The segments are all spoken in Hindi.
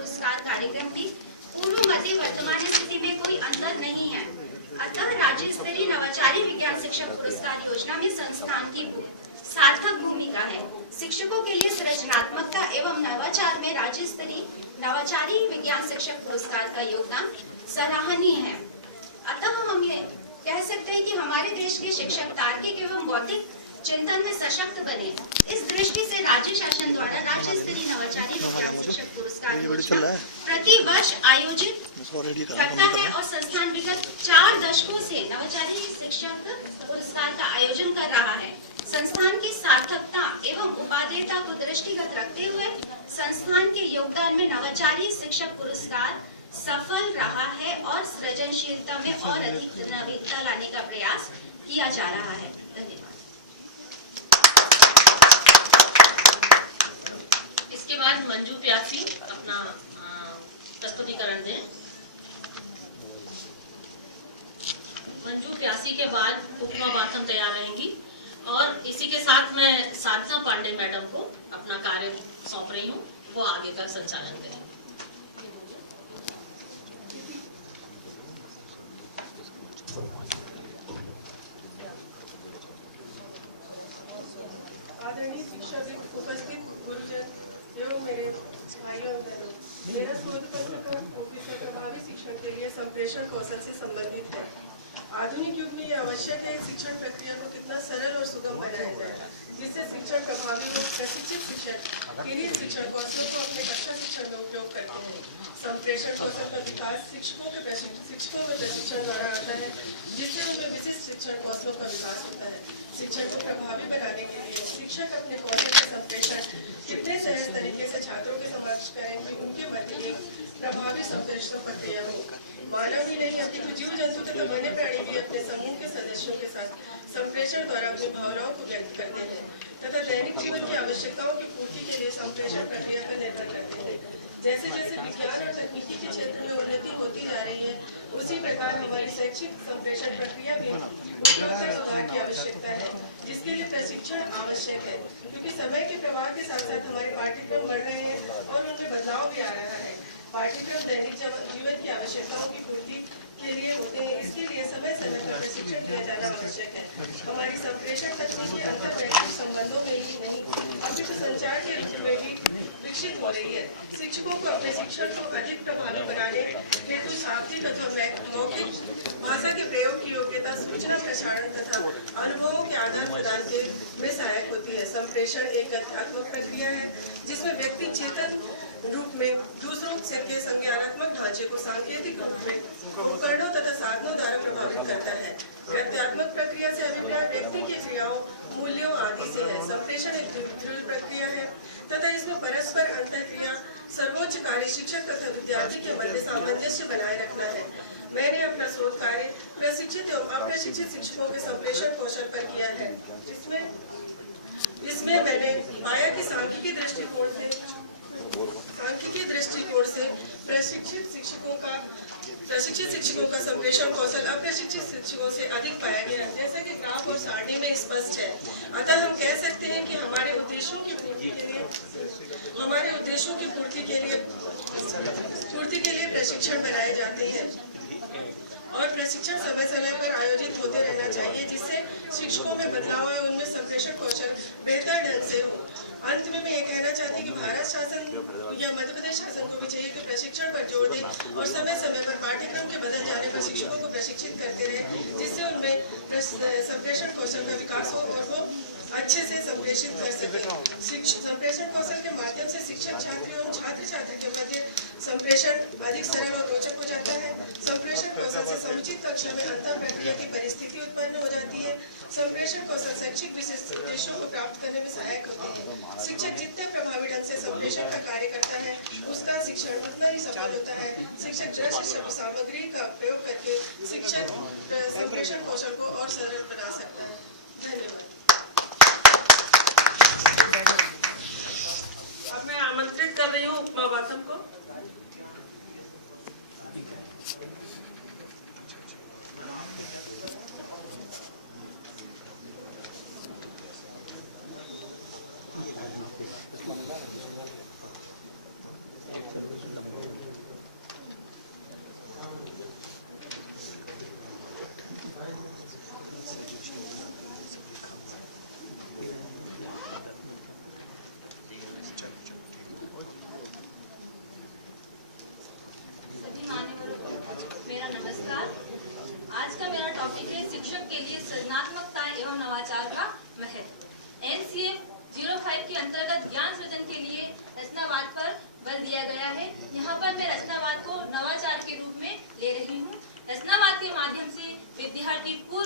पुरस्कार कार्यक्रम की पूर्व मध्य वर्तमान स्थिति में कोई अंतर नहीं है। अतः राज्य स्तरीय नवाचारी विज्ञान शिक्षक पुरस्कार योजना में संस्थान की सार्थक भूमिका है। शिक्षकों के लिए सृजनात्मकता एवं नवाचार में राज्य स्तरीय नवाचारी विज्ञान शिक्षक पुरस्कार का योगदान सराहनीय है। अतः हम ये कह सकते हैं कि हमारे देश के शिक्षक तार्किक एवं बौद्धिक चिंतन में सशक्त बने। इस दृष्टि से राज्य शासन द्वारा राज्य स्तरीय नवाचारी विज्ञान शिक्षक पुरस्कार योजना प्रति वर्ष आयोजित करता है और संस्थान विगत 4 दशकों से नवाचारी शिक्षक पुरस्कार का आयोजन कर रहा है। संस्थान की सार्थकता एवं उपादेयता को दृष्टिगत रखते हुए संस्थान के योगदान में नवाचारी शिक्षक पुरस्कार सफल रहा है और सृजनशीलता में और अधिक नवीनता लाने का प्रयास किया जा रहा है। धन्यवाद। इसके बाद मंजू प्यासी अपना प्रस्तुतिकरण दें। मंजू प्यासी के बाद उपमा बाथम तैयार रहेंगी और इसी के साथ मैं साधना पांडे मैडम को अपना कार्य सौंप रही हूँ, वो आगे का संचालन करें। आदरणीय शिक्षक, उपस्थित गुरुजन एवं मेरे भाइयों और बहनों, मेरा शोध पत्र ऑफिसर प्रभावी शिक्षण के लिए संप्रेषण कौशल से संबंधित है। आधुनिक युग में यह आवश्यक है शिक्षण प्रक्रिया को कितना सरल और सुगम बनाया जाए, जिससे शिक्षण प्रभावी हो। प्रशिक्षित शिक्षक के लिए शिक्षण कौशलों को अपने कक्षा शिक्षण में उपयोग करते हैं। संप्रेषण कौशल का विकास शिक्षकों में प्रशिक्षण द्वारा आता है, जिससे उनमें विशिष्ट शिक्षण कौशलों का विकास होता है। शिक्षण को प्रभावी बनाने के लिए शिक्षक अपने कौशल का संप्रेषण कितने सहज तरीके से छात्रों के समक्ष करें कि उनके मध्य एक प्रभावी संप्रेषण प्रक्रिया हो। मानव ही नहीं अपितु जीव जंतु तथा वन्य प्राणी भी अपने समूह के सदस्यों के साथ संप्रेषण द्वारा अपनी भावनाओं को व्यक्त करते हैं तथा दैनिक जीवन की आवश्यकताओं की पूर्ति के लिए संप्रेषण प्रक्रिया पर निर्भर करते हैं। जैसे जैसे विज्ञान और तकनीकी के क्षेत्र में उन्नति होती जा रही है, उसी प्रकार हमारी शैक्षिक संप्रेषण प्रक्रिया में उत्तरोत्तर सुधार की आवश्यकता है, जिसके लिए प्रशिक्षण आवश्यक है। क्योंकि समय के प्रवाह के साथ साथ हमारे पाठ्यक्रम बढ़ रहे हैं और उनमें बदलाव भी आ रहा है। पाठ्यक्रम दैनिक जीवन की आवश्यकताओं की पूर्ति के लिए होते हैं, इसके लिए समय समय पर प्रशिक्षण किया जाना आवश्यक है। हमारी संप्रेषण तकनीकी अंतर्वैयक्तिक संबंधों में ही नहीं अपितु संचार के रूप में भी विकसित हो रही है। शिक्षकों को अपने शिक्षण को अधिक प्रभावी बनाने हेतु शाब्दिक अथवा मौखिक भाषा के प्रयोग की योग्यता सूचना प्रसारण तथा अनुभवों के आदान प्रदान के में सहायक होती है। संप्रेषण एक गत्यात्मक प्रक्रिया है, जिसमें व्यक्ति चेतन रूप में दूसरों के संज्ञानात्मक ढांचे को सांकेतिक रूप में उपकरणों तथा साधनों द्वारा प्रभावित करता है। गत्यात्मक प्रक्रिया से अभिप्राय व्यक्ति की क्रियाओं, मूल्यों आदि से है। संप्रेषण एक दृढ़ प्रक्रिया है तथा इसमें परस्पर अंतःक्रिया सर्वोच्च कार्य शिक्षक तथा विद्यार्थी के मध्य सामंजस्य बनाए रखना है। मैंने अपना शोध कार्य प्रशिक्षित एवं अप्रशिक्षित शिक्षकों के संप्रेषण कौशल पर किया है। इसमें मैंने पाया कि सांख्यिकी दृष्टिकोण से प्रशिक्षित शिक्षकों का संप्रेषण कौशल अप्रशिक्षित शिक्षकों से अधिक पाया गया, जैसा कि ग्राफ और सारणी में स्पष्ट है। अतः हम कह सकते हैं कि हमारे उद्देश्यों की पूर्ति के लिए प्रशिक्षण बनाए जाते हैं और प्रशिक्षण समय समय पर आयोजित होते रहना चाहिए, जिससे शिक्षकों में बदलाव और उनमें संप्रेषण कौशल बेहतर ढंग से हो। अंत में मैं ये कहना चाहती कि भारत शासन या मध्य प्रदेश शासन को भी चाहिए कि प्रशिक्षण पर जोर दे और समय समय पर पाठ्यक्रम के बदल जाने पर शिक्षकों को प्रशिक्षित करते रहे, जिससे उनमें संप्रेषण कौशल का विकास हो और वो अच्छे से संप्रेषित कर सके। संप्रेषण कौशल के माध्यम से शिक्षक छात्र एवं छात्र छात्र के मध्य संप्रेषण अधिक सरल और रोचक हो जाता है। संप्रेषण कौशल से समुचित कक्षा में अंतर प्रक्रिया की परिस्थिति उत्पन्न हो जाती है। संप्रेषण कौशल शैक्षिक विशिष्ट उद्देश्यों को प्राप्त करने में सहायक होते हैं। शिक्षक जितने प्रभावी ढंग से संप्रेषण का कार्य करता है, उसका शिक्षण उतना ही सफल होता है। शिक्षक दृश्य सामग्री का प्रयोग करके शिक्षक संप्रेषण कौशल को और सरल बना सकता है। धन्यवाद। अब मैं आमंत्रित कर रही हूँ उपमा बाथम को।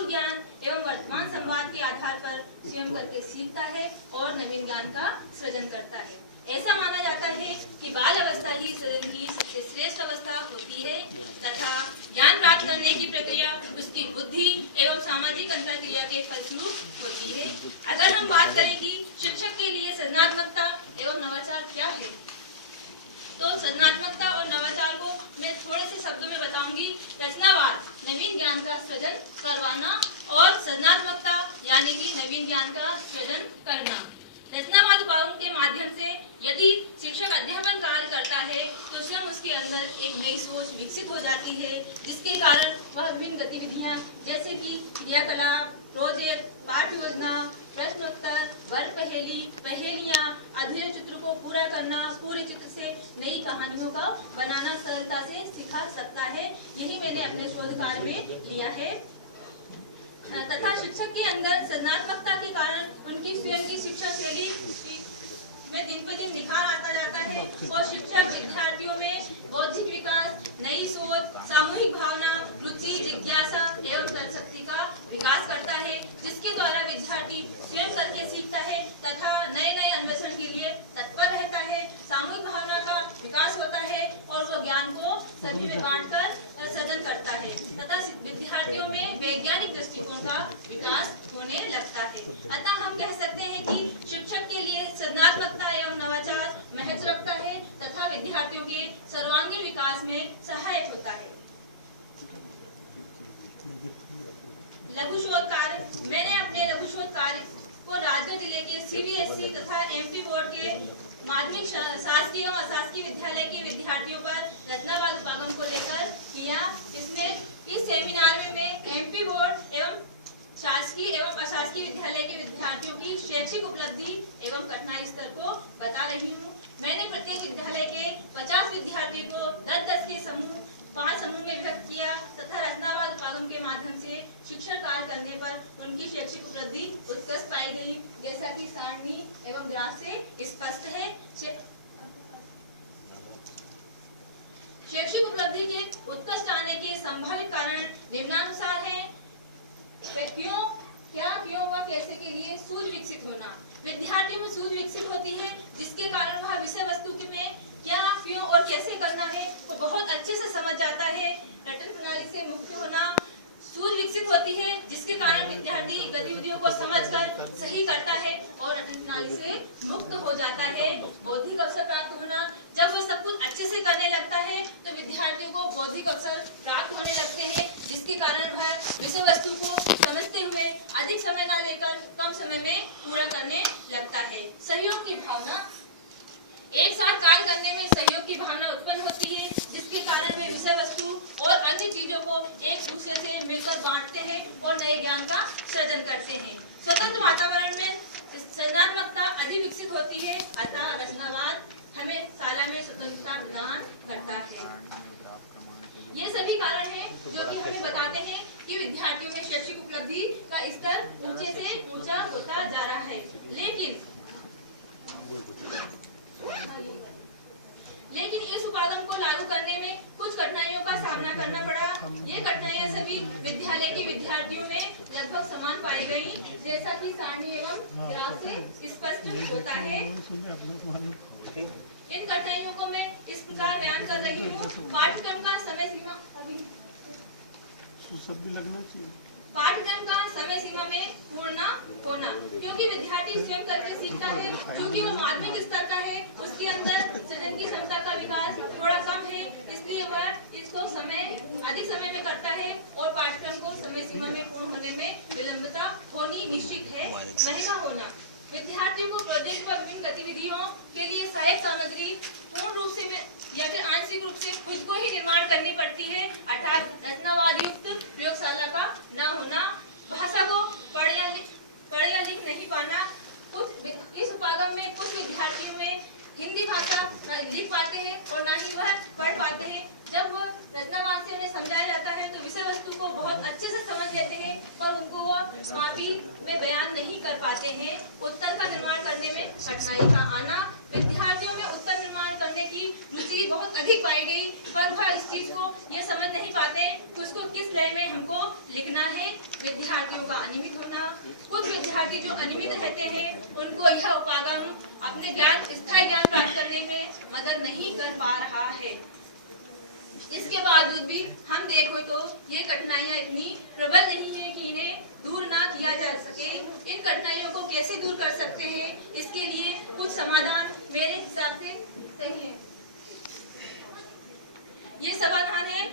पूर्व ज्ञान एवं वर्तमान संवाद के आधार पर स्वयं करके सीखता है और नवीन ज्ञान का सृजन करता है। ऐसा माना जाता है कि बाल अवस्था ही सृजन की सबसे श्रेष्ठ अवस्था होती है तथा ज्ञान प्राप्त करने की प्रक्रिया उसकी बुद्धि एवं सामाजिक अंतरक्रिया के फलस्वरूप होती है। अगर हम बात करें कि शिक्षक के लिए सृजनात्मकता एवं नवाचार क्या है, तो सृजनात्मकता और नवाचार को मैं थोड़े से शब्दों में बताऊंगी। रचनावाद नवीन ज्ञान का सृजन करवाना और सृजनात्मकता यानी कि नवीन ज्ञान का सृजन करना। रचनावाद उपायों के माध्यम से यदि शिक्षक अध्यापन कार्य करता है तो स्वयं उसके अंदर एक नई सोच विकसित हो जाती है, जिसके कारण वह विभिन्न गतिविधियां जैसे कि क्रियाकलाप, प्रोजेक्ट, पाठ्य योजना, प्रश्नोत्तर, वर्ग पहेली, पहेलियां, अधूरे चित्र को पूरा करना, पूरे चित्र से नई कहानियों का बनाना सरलता से सिखा सकता है। यही मैंने अपने शोध कार्य में लिया है। तथा शिक्षक के अंदर सृजनात्मकता के कारण उनकी स्वयं की शिक्षा शैली में दिन पर दिन निखार आता जाता है और शिक्षक विद्यार्थियों में बौद्धिक विकास, नई सोच, सामूहिक भावना, रुचि, जिज्ञासा एवं तर्कशक्ति का विकास करता है, जिसके द्वारा विद्यार्थी स्वयं करके सीखता है तथा नए नए अन्वेषण के लिए तत्पर रहता है। सामूहिक भावना का विकास होता है और वह ज्ञान को सभी में बांटकर सृजन करता है तथा विद्यार्थियों में वैज्ञानिक दृष्टिकोण का विकास होने लगता है। अतः हम कह सकते हैं कि शिक्षक के लिए सृजनात्मकता एवं नवाचार महत्व रखता है तथा विद्यार्थियों के सर्वांगीण विकास में सहायक होता है। लघु शोध कार्य, मैंने अपने लघु शोध कार्य को राजगढ़ जिले के सीबीएसई तथा एमपी बोर्ड के माध्यमिक शासकीय एवं अशासकीय विद्यालय के विद्यार्थियों पर रचनावाद उपागम को लेकर किया। इस सेमिनार में मैं एमपी बोर्ड एवं शासकीय एवं अशासकीय विद्यालय के विद्यार्थियों की शैक्षिक उपलब्धि एवं कठिनाई स्तर को बता रही हूँ। मैंने प्रत्येक विद्यालय के 50 विद्यार्थियों को 10-10 के 5 समूह में विभक्त किया तथा रचनावाद उपागम के माध्यम से शिक्षण कार्य करने पर उनकी शैक्षिक उपलब्धि उत्कृष्ट पाई गई, जैसा कि सारणी एवं ग्राफ से स्पष्ट है। शैक्षिक उपलब्धि के उत्कृष्ट आने के संभावित कारण निम्नानुसार हैं। क्यों व कैसे के लिए सूझ विकसित होना। विद्यार्थी में सूझ विकसित होती है, जिसके कारण वह विषय वस्तु में क्या, क्यों और कैसे करना है वो बहुत अच्छे से समझ जाता है। रटन प्रणाली से मुक्त होना, सूझ विकसित होती है, जिसके कारण विद्यार्थी गतिविधियों को समझकर सही करता है और रटन प्रणाली से मुक्त हो जाता है। बौद्धिक अवसर प्राप्त होना, जब वह सब कुछ अच्छे से करने लगता है तो विद्यार्थियों को बौद्धिक अवसर प्राप्त होने लगते हैं, जिसके कारण वह विषय वस्तु को समझते हुए अधिक समय न लेकर कम समय में पूरा करने लगता है। सहयोग की भावना, एक साथ कार्य करने में सहयोग की भावना उत्पन्न होती है, जिसके कारण वे विषय वस्तु और अन्य चीजों को एक दूसरे से मिलकर बांटते हैं और नए ज्ञान का सृजन करते हैं। स्वतंत्र वातावरण में सृजनात्मकता अधिक विकसित होती है, अतः रचनावाद हमें शाला में स्वतंत्रता प्रदान करता है। ये सभी कारण हैं जो कि हमें बताते हैं कि विद्यार्थियों में शैक्षिक उपलब्धि का स्तर ऊंचे से ऊंचा होता जा रहा है। लेकिन इस उपागम को लागू करने में कुछ कठिनाइयों का सामना करना पड़ा। ये कठिनाइयां सभी विद्यालय के विद्यार्थियों में लगभग समान पाई गई, जैसा कि सारणी एवं ग्राफ से स्पष्ट होता है। इन कठिनाइयों को मैं इस प्रकार बयान कर रही हूँ। पाठ्यक्रम का समय सीमा पाठ्यक्रम का समय सीमा में पूर्ण होना, क्योंकि विद्यार्थी स्वयं करके सीखता है। क्योंकि वो माध्यमिक स्तर का है, उसके अंदर सृजन की क्षमता का विकास थोड़ा कम है, इसलिए वह इसको अधिक समय में करता है और पाठ्यक्रम को समय सीमा में पूर्ण होने में विलंबता होनी निश्चित है। महंगा होना, विद्यार्थियों को प्रोजेक्ट व विभिन्न गतिविधियों के लिए सहायक सामग्री पूर्ण रूप से या फिर आंशिक रूप से खुद को ही निर्माण करनी पड़ती है, अर्थात रचनावाद युक्त प्रयोगशाला का न होना। भाषा को पढ़ या लिख नहीं पाना, इस उपागम में कुछ विद्यार्थियों में हिंदी भाषा लिख पाते हैं और न ही वह पढ़ पाते हैं। जब रचनावाद से उन्हें समझाया जाता है तो विषय वस्तु को बहुत अच्छे से समझ लेते हैं, पर उनको वह समापी में बयान नहीं कर पाते हैं। उत्तर का निर्माण करने में कठिनाई का आना, विद्यार्थियों में उत्तर निर्माण करने की रुचि बहुत अधिक पाई गई, पर वह इस चीज को ये समझ नहीं पाते कि उसको किस लय में हमको लिखना है। विद्यार्थियों का अनियमित होना। कुछ विद्यार्थी जो अनियमित रहते हैं उनको यह उपागम अपने स्थायी ज्ञान प्राप्त करने में मदद नहीं कर पा रहा है। इसके बावजूद भी हम देखो तो ये कठिनाइयां इतनी प्रबल नहीं है कि इन्हें दूर ना किया जा सके। इन कठिनाइयों को कैसे दूर कर सकते हैं, इसके लिए कुछ समाधान मेरे हिसाब से सही है। ये समाधान है,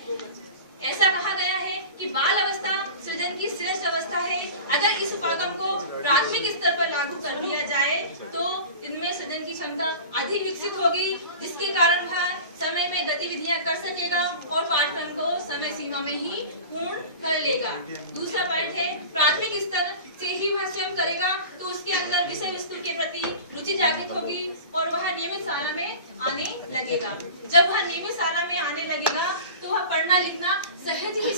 ऐसा कहा गया है कि बाल अवस्था सृजन की श्रेष्ठ अवस्था है। अगर इस उपागम को प्राथमिक स्तर पर लागू कर दिया जाए तो इनमें सृजन की क्षमता अधिक विकसित होगी, जिसके कारण वह समय में गतिविधियां कर सकेगा और पाठ्यक्रम को समय सीमा में ही पूर्ण कर लेगा। दूसरा पॉइंट है, प्राथमिक स्तर से ही वह स्वयं करेगा तो उसके अंदर विषय वस्तु के प्रति रुचि जागृत होगी और वह नियमित शाला में आने लगेगा। जब वह नियमित शाला में आने लगेगा तो वह पढ़ना लिखना सहज ही